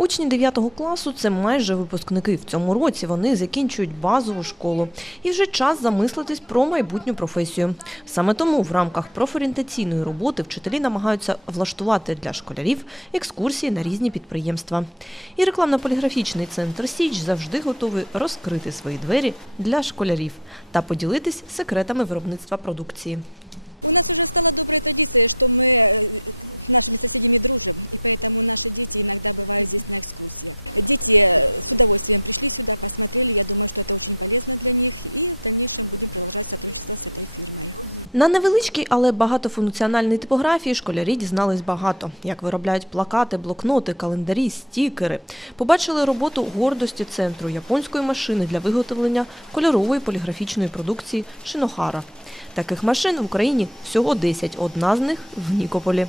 Учні 9 класу це майже випускники. В цьому році вони закінчують базову школу. І вже час замислитись про майбутню професію. Саме тому в рамках профорієнтаційної роботи вчителі намагаються влаштувати для школярів екскурсії на різні підприємства. І рекламно-поліграфічний центр Січ завжди готовий розкрити свої двері для школярів та поділитись секретами виробництва продукції. У нас уже стала доброй традицией, что мы э, с нашими соседями дружим, и поэтому наши дети иногда бывают здесь на экскурсиях. Дети э, с удовольствием пришли сюда, посмотрели, я думаю, что это очень полезно для них, и в дальнейшем будем продолжать сотрудничество с этой фирмой. На невеличкій, але багатофункціональній типографії школярі дізнались багато, як виробляють плакати, блокноти, календарі, стікери. Побачили роботу гордості центру японської машини для виготовлення кольорової поліграфічної продукції Шинохара. Таких машин в Україні всього 10, одна з них в Нікополі.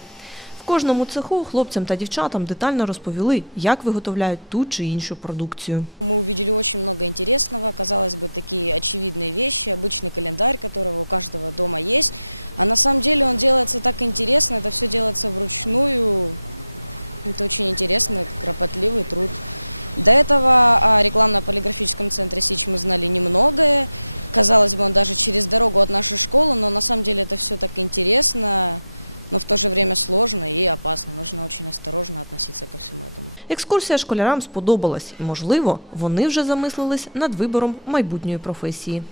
В кожному цеху хлопцям та дівчатам детально розповіли, як виготовляють ту чи іншу продукцію. Мы увидели очень много интересного, казалось бы, такие очевидные вещи, обычный календарь, которого у каждого дома есть. А на самом деле он делается так интересно, это все делается вручную. Это очень интересный, кропотливый труд. До этого о рекламно-полиграфическом центре «Сич» мы знали немногое. Казалось бы, он даже через дорогу от нашей школы, но на самом деле это все так интересно, но в то же время сложно и опасно. Нужно очень осторожно относиться ко всему этому. Екскурсія школярам сподобалась, і, можливо, вони вже замислились над вибором майбутньої професії.